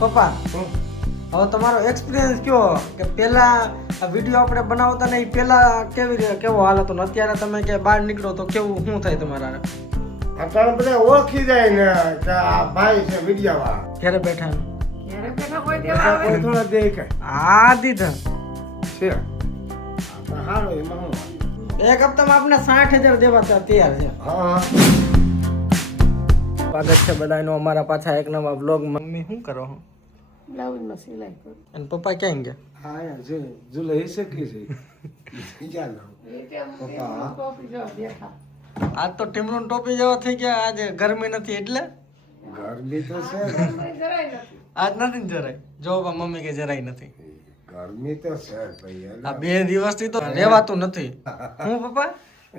પપ્પા હવે તમારો એક્સપિરિયન્સ કયો કે પહેલા વિડીયો આપણે બનાવતા ને એ પહેલા કેવો હાલ હતો ને અત્યારે તમે કે બહાર નીકળો તો કેવું શું થાય તમારા? અત્યારે બધા ઓળખી જાય ને કે આ ભાઈ છે વિડિયામાં. ઘરે બેઠા કોઈ થોડા દેખાય હા દીધા છે. હાલો એમાં હું એક હપ્તામાં આપણે 60,000 દેવા તૈયાર છે. હા સ્વાગત છે બધાનો અમારા પાછા એક નવા વ્લોગ. મમ્મી શું કરો છો? બ્લાઉઝમાં સિલાઈ કરું. અને પપ્પા ક્યાં ગયા? હા યાર જો જુલાઈ શકી છે ચાલો ટોપી જો દેખા. આજ તો ટીમરૂન ટોપી જેવા થઈ ગયા. આજે ગરમી નથી એટલે ગરમી તો છે જરાય નથી. આજ નથી ને જરાય. જો બા મમ્મી કે જરાય નથી. ગરમી તો છે ભાઈ. આ 2 દિવસથી તો રહેવાતું નથી. હું પપ્પા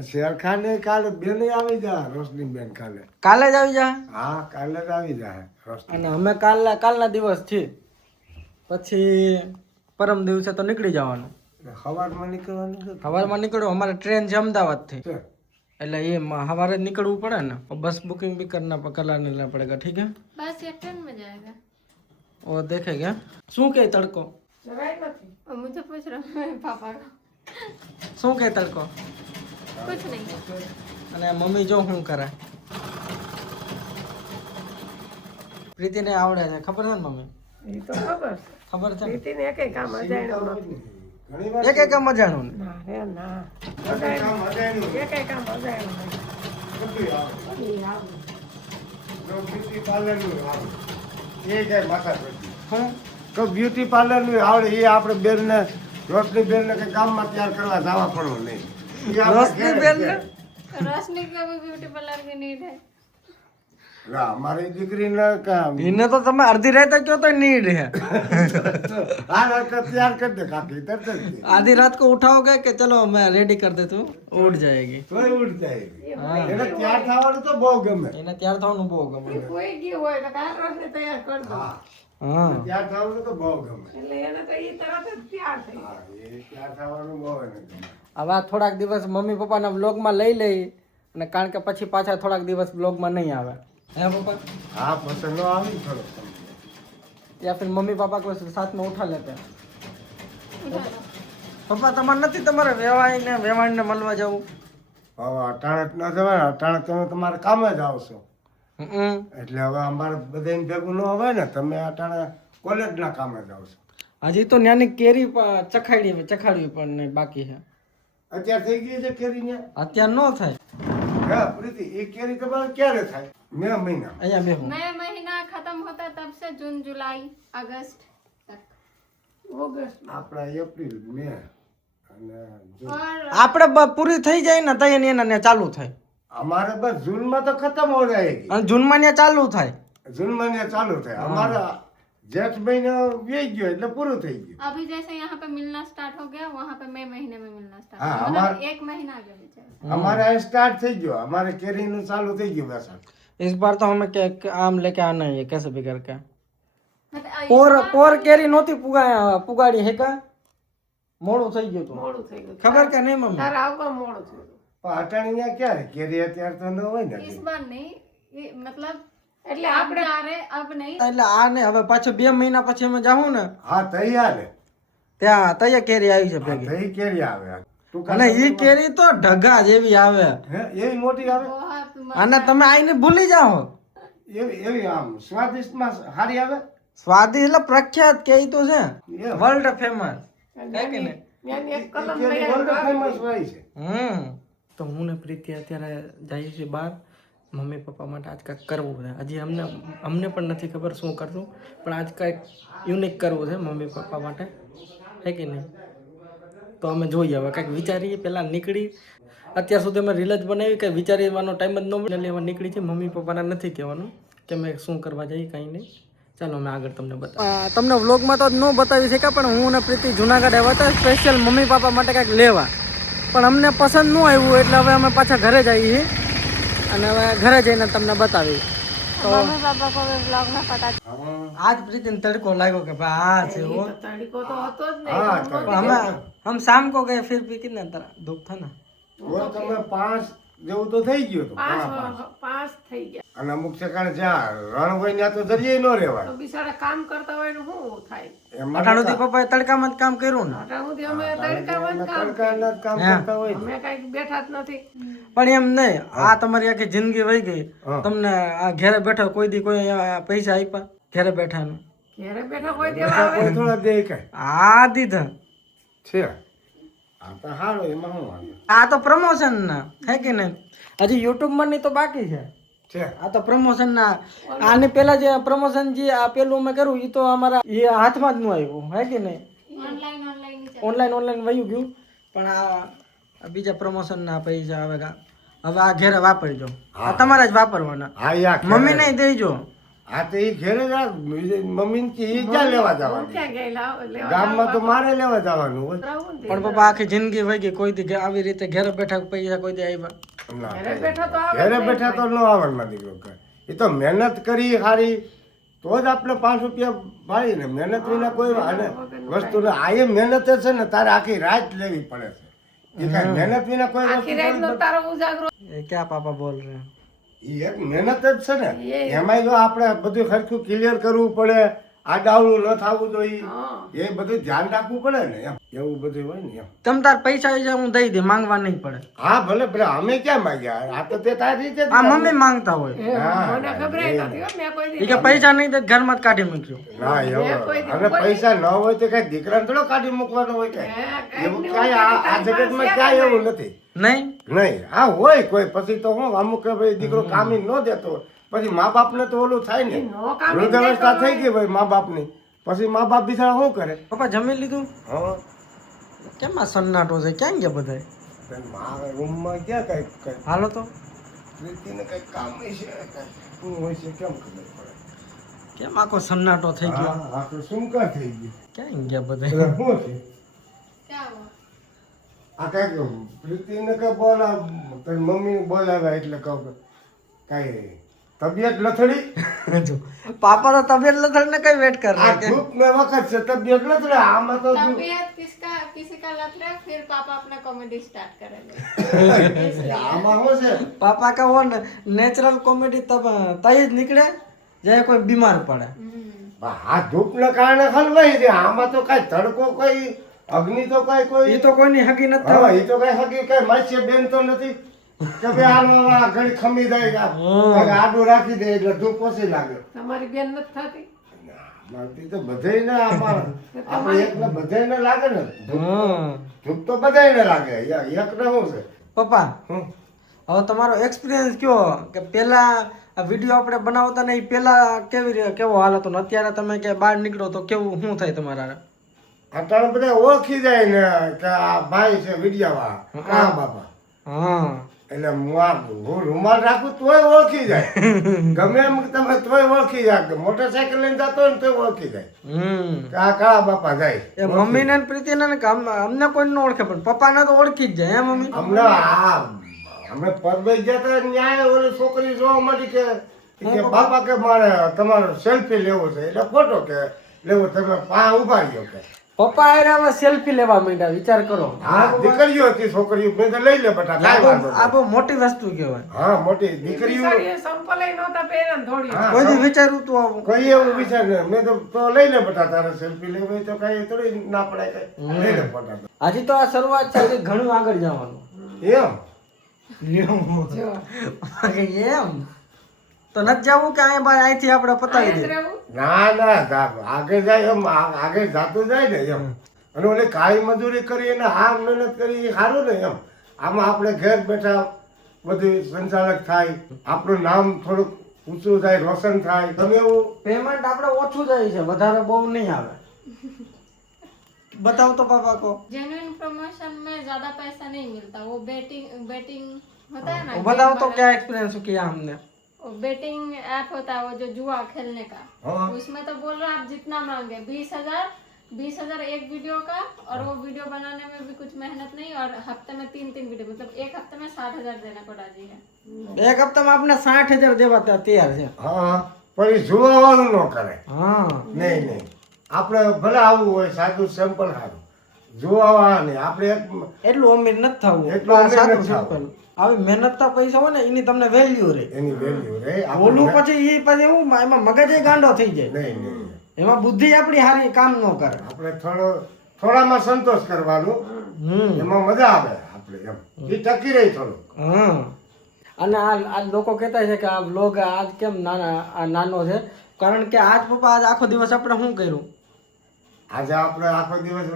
શેરખાને કાલે બેન આવી જા. રોશની બેન કાલે કાલે જ આવી જા. હા કાલે જ આવી જાય રોશની. અને અમે કાલના દિવસ છે પછી પરમ દિવસે તો નીકળી જવાનું. સવારમાં નીકળવાનું છે સવારમાં નીકળ્યું. અમારે ટ્રેન છે અમદાવાદથી છે. એટલે એ સવારે જ નીકળવું પડે ને. बस बुकिंग भी करना पड़ेगा. ठीक है बस ये ट्रेन में जाएगा। वो देखेगा શું કે તડકો? જરાય નથી. और मुझे पूछ रहा है पापा का। શું કે તડકો? कुछ नहीं। અને મમ્મી જો શું કરે. પ્રીતિને આવડે છે ખબર છે ને મમ્મી? એ તો ખબર છે. ખબર છે ને? પ્રીતિને એકેય કામ અજાણ્યું નથી. ઘણી વાર એક મજાનું ને. ના રે ના. કામ અજાણ્યું એકેય કામ અજાણ્યું નથી. બધું આવે. ઈ આવું. જો બ્યુટી પાર્લરનું આવે એ કઈ માથા પડતી. હું તો બ્યુટી પાર્લરનું આવડે એ આપણે બેનને રોશની બેનને કે ગામમાં તૈયાર કરવા જવા પડવું નહીં. ઈ આપણે રોશની ઘરે બેન જ ને? છે. रोशनी को भी ब्यूटी पार्लर की नीड है। ના, અમારી દીકરીને કામ એને તો તમે અડધી રાતે કયો તો નહીં રહે. હા તૈયાર કરી દે કાકી તરત જ દે. आधी रात को उठाओगे कि चलो मैं रेडी कर देती हूँ, उठ जाएगी. તોય ઉઠ જાય. એને તૈયાર થવાનું તો બહુ ગમે. એને ત્યાર થવાનું બહુ ગમે. કોઈ ગયું હોય તો કાલ રોજને તૈયાર કરી દો. હા હા તૈયાર થવાનું તો બહુ ગમે. એટલે એને તો ઈ તરત જ તૈયાર થઈ જાય. હા એ તૈયાર થવાનું બહુ એને ગમે. હવે આ થોડાક દિવસ મમ્મી પપ્પાના વ્લોગમાં લઈ લઈ અને કારણ કે પછી પાછા થોડાક દિવસ વ્લોગમાં નહીં આવે. હે પપ્પા? હા પસંદ નો આવી થોડો. या फिर मम्मी पापा को साथ में उठा लेते हैं. પપ્પા તમારે નથી તમારે વેવાઈને મળવા જવું? હવે અટાણે જ ન જવાય. અટાણે તમે તમારે કામે જ આવશો હમ. એટલે હવે અમારે બધાને ભેગું ન હોય ને. તમે અટાણે કોલેજના કામે જ આવશો. હજી તો ત્યાંની કેરી ચખાડવી પણ બાકી છે. અત્યારે થઈ ગઈ છે કેરી ને? અત્યારે ન થાય. હા પ્રીતિ એ કેરી તમારે ક્યારે થાય? મે મહિના. અહીંયા બેહું. मई महीना खत्म होता है तब से जून जुलाई अगस्त तक। ઓગસ્ટ આપણા એપ્રિલ મે અને જૂન. और આપણે પૂરી થઈ જાય ને તો એના ચાલુ થાય. અમારે બસ જૂનમાં તો ખતમ હો જાયગી. અને જૂનમાં ત્યાં ચાલુ થાય. જૂનમાં ને ચાલુ થાય. અમારે જેઠ મહિનો વી ગયો એટલે પૂરું થઈ ગયું. अभी जैसे यहाँ पे मिलना स्टार्ट हो गया वहाँ पे मई महीने में मिलना स्टार्ट हाँ, हो गया। हमारे- मतलब 1 महीना आगे पीछे। અમારે અહીં સ્ટાર્ટ થઈ ગયો. અમારે કેરીનું ચાલુ થઈ ગયું બસ. इस बार तो हमें आम लेके आना ही है कैसे भी करके. मतलब પોર કેરી નહોતી પુગાડી હે કા? મોડું થઈ ગયું તું. મોડું થઈ ગયું. ખબર કે નહીં મમ્મી? તારે આવવા મોડું થયું. પણ અટાણી ત્યાં ક્યારે કેરી અત્યારે તો ન હોય ને. इस बार नहीं ये मतलब એટલે આપણે आ रहे अब नहीं। એટલે આ ને હવે પાછો 2 મહિના પછી અમે જાવું ને હા તૈયાર ત્યાં તૈયાર કેરી આવી છે ભેગી. થઈ કેરી આવે. ટૂંકા અને ઈ કેરી તો ઢગા જેવી આવે. હે, એવી મોટી આવે. बहुत અને તમે આઈને ભૂલી જાઓ. એવી આમ સ્વાદિષ્ટમાં સારી આવે. સ્વાદિષ્ટ એટલે પ્રખ્યાત કે ઈ તો છે એમ. World famous. ત્યાંની એક એ કલમ કેરી લઈ world આવ્યો. famous હોય છે. તો હું ને પ્રીતિ અત્યારે જઈએ છીએ બહાર. મમ્મી પપ્પા માટે આજ કાંઈક કરવું છે. હજી અમને પણ નથી ખબર શું કરશું, પણ આજ કાંઈક યુનિક કરવું છે મમ્મી પપ્પા માટે, હે કે નહીં? તો અમે જોઈએ હવે કાંઈક વિચારીએ. પહેલાં નીકળી અત્યાર સુધી અમે રીલ જ બનાવી, કંઈ વિચારવાનો ટાઈમ જ ન મળે એટલે એમાં નીકળી છે. મમ્મી પપ્પાને નથી કહેવાનું કે અમે શું કરવા જઈએ, કાંઈ નહીં. ચાલો અમે આગળ તમને બતાવીએ. તમને વ્લોગમાં તો ન બતાવી શક્યા, પણ હું ને પ્રીતિ જુનાગઢ આવ્યા હતા સ્પેશિયલ મમ્મી પપ્પા માટે કાંઈક લેવા, પણ અમને પસંદ ન આવ્યું એટલે હવે અમે પાછા ઘરે જઈએ અને હવે ઘરે જઈને તમને બતાવી. તો मम्मी पापा को भी ब्लॉग में पता આજ પ્રીતિને તડકો લાગ્યો કે ભાઈ આ છે वो તડકો તો હતો જ હા નહીં. हम शाम को गए फिर भी कितना धूप था ना. તમે 5 જેવું તો થઈ ગયું હતું. 5 થઈ ગયા. અને અમુક ઠેકાણે જ્યાં રણ હોય ત્યાં તો દરિયે ન રહેવાય તો બિચારા કામ કરતા હોય ને શું થાય? એમાં અટાણુંથી પપ્પાએ તડકામાં જ કામ કર્યું ને. અટાણ સુધી અમે તડકામાં જ કામ તડકાના જ કામ હા. કરતા હોય ને. અમે કઈ બેઠા જ નથી. પણ એમ નહીં, આ તમારી આખી જિંદગી વહી ગઈ, હા. તમને આ ઘેરે બેઠા કોઈ દી કોઈ પૈસા આપ્યા ઘેરે બેઠાનું? ઘેરે બેઠા કોઈ દેવા આવે કોઈ થોડા દે કાંઈ આ દીધા. છે આ તો સારું એમાં શું વાંધો આ તો પ્રમોશન ના હે કે નહીં? હજી યુટ્યુબમાં નહીં તો બાકી છે. છે આ તો પ્રમોશન ના. આની પેલા જે પ્રમોશન જે આ પેલું મેં કર્યું એ તો અમારા એ હાથમાં જ ન આવ્યું હે કે નહીં? ઓનલાઈન વયું ગયું. પણ આ બીજા પ્રમોશન ના પૈસા આવે હવે આ ઘેરે વાપરજો. આ તમારે જ વાપરવાના, હા યા મમ્મી નહીં દેજો. હા તો એ ઘેરે જ મમ્મી એ ક્યાં લેવા જવાનું? ક્યાં ગયેલા લેવા ગામમાં તો મારે લેવા જવાનું હોય આવું ને. પણ પપ્પા આખી જિંદગી વહી ગઈ, કોઈ દી આવી રીતે ઘેરે બેઠા પૈસા કોઈ દી આવ્યા? ના, ઘેરે બેઠા તો આવે ઘેરે બેઠા તો ન આવવાનું દીકરો કરે. એ તો મહેનત કરી સારી તો જ આપણે 5 રૂપિયા ભાઈ ને મહેનત વિના કોઈ અને વસ્તુ ને આ એ મહેનત છે ને તારે આખી રાત લેવી પડે છે. એ કાંઈ મહેનત વિના કોઈ આખી રાત નો તારો ઉજાગરો એ ક્યાં પાપા બોલ રહે? ઈ એક મહેનત જ છે ને. એમાંય જો આપણે બધું ખર્ચું ક્લિયર કરવું પડે, આ ડાવલું ન થવું જોઈએ, હા. એ બધું ધ્યાન રાખવું પડે ને એમ એવું બધું હોય ને એમ. તમ તાર પૈસા છે હું દઈ દે, માંગવા નહીં પડે. હા ભલે ભલે અમે ક્યાં માંગ્યા, આ તો તે તારી રીતે જ આ મમ્મી માંગતા હોય મને ખબર નથી હો, મેં કોઈ એ કે પૈસા નહીં દે ઘરમાં જ કાઢી મૂક્યો. ના એવું અને પૈસા ન હોય તો કઈ દીકરાને થોડો કાઢી મૂકવાનો હોય કે એવું ક્યાંય આ જગતમાં ક્યાંય એવું નથી. નહીં નહીં હા હોય કોઈ પછી તો હું અમુક કે ભાઈ દીકરો કામી ન દેતો હોય પછી મા બાપને તો ઓલું થાય ને. નો કામ વૃદ્ધાવસ્થા થઈ ગઈ ભાઈ મા બાપની પછી મા બાપ બિચારા શું કરે? પપ્પા જમી લીધું? હા કેમ આ સન્નાટો છે? ક્યાં ગયા બધા? મારા રૂમમાં ક્યાં કઈ હાલો તો. પ્રીતિને કઈ કામ છે કઈ શું હોય છે કેમ ખબર પડે? કેમ આખો સન્નાટો થઈ ગયો? હા આ તો શું કા થઈ ગયું? ક્યાં ગયા બધા? એટલે શું છે આ કઈ પ્રીતિને કઈ બોલાવ તારી મમ્મી બોલાવ્યા એટલે કહું કે કઈ તબિયત લથડી? જો, પાપા તો તબિયત લથડ ને કઈ વેટ કર આ રહે ધૂપ में वक्त से तबीयत लथड़ा आमा तो तबीयत किसी का लग रहा है, फिर पापा अपना कॉमेडी स्टार्ट करेंगे. आमा हो से पापा का वो नेचुरल कॉमेडी तब तय જ નીકળે જ્યારે કોઈ બીમાર પડે. આ ધૂપ ને કારણે હલવાઈ દે. આમાં તો કઈ તડકો કઈ અગ્નિ તો કઈ એ કોઈ તો કોઈની હકી નથી હા થવાની. એ તો કઈ હકી કઈ માસી બેન તો નથી કે ભાઈ હાલવા ઘડી ખમી જાય કે આડું રાખી દે એટલે ધૂપ ઓછી લાગે. તમારી બેન નથી થતી મારતી તો બધાયને આપણે એકને બધાયને લાગે ને હા. ધૂપ તો બધાયને લાગે એકને શું છે? પપ્પા હમ. હવે તમારો એક્સપિરિયન્સ કયો કે પેલા આ વિડીયો આપણે બનાવતા ને ઈ પેલા કેવો હાલ હતો ને અત્યારે તમે કે બહાર નીકળો તો કેવું શું થાય તમારા? અત્યારે બધા ઓળખી જાય ને કે આ ભાઈ છે વિડિયાવાળા હા બાપા હા એટલે હું રૂમાલ રાખું તોય ઓળખી જાય ગમે એમ તમે તોય ઓળખી જાય મોટરસાયકલ લઈને જતો હોય ને તોય ઓળખી જાય કે આ કાળા બાપા જાય. એ મમ્મી ને પ્રીતિને ને કે અમને કોઈ ન ઓળખે પણ પપ્પાને તો ઓળખી જ જાય. હે મમ્મી? અમને અમે પરબઈ ગયા હતા ન્યાય ઓલી છોકરી જોવા મળી કે બાપા કે મારે તમારો સેલ્ફી લેવો છે એટલે ફોટો કે લેવો તમે પા ઉભા રહ્યો કે પપ્પા આરે હવે સેલ્ફી લેવા માંડ્યા. વિચાર કરો. હા દીકરીઓ હતી છોકરીઓ મેં તો લઈ લે બેટા કાંઈ વાંધો આ બહુ મોટી વસ્તુ કહેવાય. હા મોટી દીકરીઓ બિચારીએ સંપલે નહોતા પહેર્યા ને થોડી હા, કોઈ દી વિચાર્યું તું આવું? કોઈ એવું વિચાર નહીં. મેં તો લઈ લે બેટા તારે સેલ્ફી લેવી હોય તો કઈ થોડી ના પડે કઈ લઈ લે ફોટા તો. હજી તો આ શરૂઆત છે, હજી ઘણું આગળ જવાનું. એમ તો નથી જવું કે અહીંથી આપણે પતાવી દઈએ? રહેવું ના આગળ જાય એમ આગળ જાતું જાય ને એમ અને ઓલી કાળી મજૂરી કરી અને આ મહેનત કરી એ સારું ને એમ આમાં આપણે ઘેર બેઠા બધું સંચાલક થાય આપણું નામ થોડુંક ઊંચું થાય રોશન થાય તમે એવું પેમેન્ટ આપણે ઓછું જાય છે, વધારે બહુ નહીં આવે. बताओ तो पापा को. जेन्युइन प्रमोशन में ज्यादा पैसा नहीं मिलता. वो बेटिंग होता है ना, बताओ तो क्या एक्सपीरियंस किया हमने. बेटिंग ऐप होता है वो जो जुआ खेलने का. हाँ। उसमें तो बोल रहे हैं आप जितना मांगे 20,000 एक वीडियो का, और वो वीडियो बनाने में भी कुछ मेहनत नहीं, और हफ्ते में 3 वीडियो, मतलब एक हफ्ते में 60,000 देना पड़ा जी है. एक हफ्ते में आपने 60,000 देवा तैयार है. હા પણ જોવા વાળું ન કરે. हाँ નહીં આપણે ભલે આવવું હોય સાદું સિમ્પલ સારું જોવા વાળા નહીં આપણે એટલું અમીર નથી થવું. એટલું અમીર સાદું નથી simple. થવું. આવી મહેનતના પૈસા હોય ને એની તમને વેલ્યુ રહે. એની વેલ્યુ રે ઓલું પછી એ પછી એવું એમાં મગજ ગાંડો થઈ જાય, નહીં નહીં એમાં બુદ્ધિ આપણી હારી કામ ન કરે. આપણે થોડામાં સંતોષ કરવાનું, એમાં મજા આવે આપણે એમ એ ટકી રહી થોડું. હા. અને આ લોકો કહેતા છે કે આ વ્લોગ આજ કેમ નાનો છે, કારણ કે આજ પપ્પા આજ આખો દિવસ આપણે શું કર્યું? આજે આપણે આખો દિવસ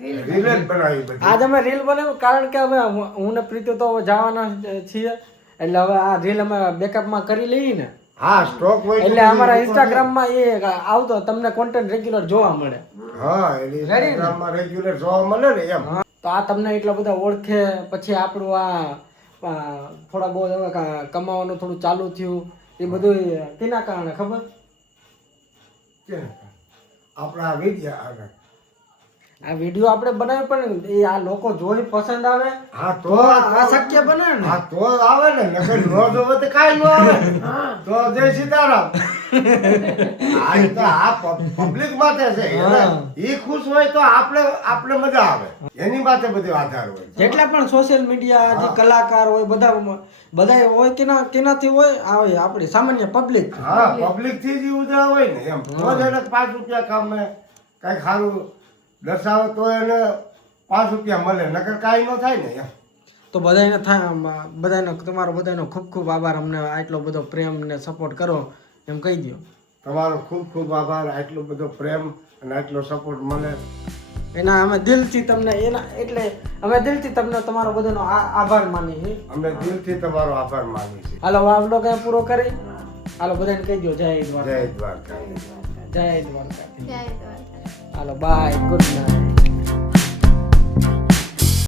રીલ જ બનાવી બધી. આજ અમે રીલ બનાવ્યું, કારણ કે હવે હું ને પ્રીતિ તો હવે જવાના છીએ, એટલે હવે આ રીલ અમે બેકઅપમાં કરી લઈએ ને, હા સ્ટોક હોય એટલે અમારા ઇન્સ્ટાગ્રામમાં એ આવતો તમને કોન્ટેન્ટ રેગ્યુલર જોવા મળે. હા એટલે ઇન્સ્ટાગ્રામમાં રેગ્યુલર જોવા મળે ને એમ. તો આ તમને એટલા બધા ઓળખે, પછી આપણું આ થોડા બહુ હવે કમાવાનું થોડું ચાલુ થયું, એ બધું તેના કારણે ખબર. આપણા વિદ્યા આ વિડીયો આપણે બનાવ્યો પણ એ આ લોકો જોઈ પસંદ આવે હા તો તો આ શક્ય બને ને. હા તો આવે ને, નકર નો જોવે તો કાઈ નો આવે. તો જય સીતારામ. આ તો આ પબ્લિક માટે છે, એ ખુશ હોય તો આપણે મજા આવે, એની માટે બધું આધાર હોય. જેટલા પણ સોશિયલ મીડિયા જે કલાકાર હોય બધા હોય કેનાથી હોય આવે આપણી સામાન્ય પબ્લિક. હા પબ્લિક થી જ ઉજળા હોય ને એમ, તો જ એને 5 રૂપિયા કામે કઈ ખારું દર્શાવે તો એને 5 રૂપિયા મળે, નકર કાઈ ન થાય ને એમ. તો બધાને તમારો બધાનો ખૂબ ખૂબ આભાર, અમને આટલો બધો પ્રેમ ને સપોર્ટ કરો એમ કહી દો. તમારો ખૂબ ખૂબ આભાર, આટલો બધો પ્રેમ અને આટલો સપોર્ટ મળે એના અમે દિલથી તમને તમારો બધાનો આભાર માની છીએ. અમે દિલથી તમારો આભાર માની છીએ. હાલો આ વ્લોગ અહીંયા પૂરો કરી. હાલો બધાને કહી દો જય દ્વારકા. જય દ્વારકા. જય દ્વારકા. જય દ્વારકા. હાલો બાય, ગુડ નાઇટ.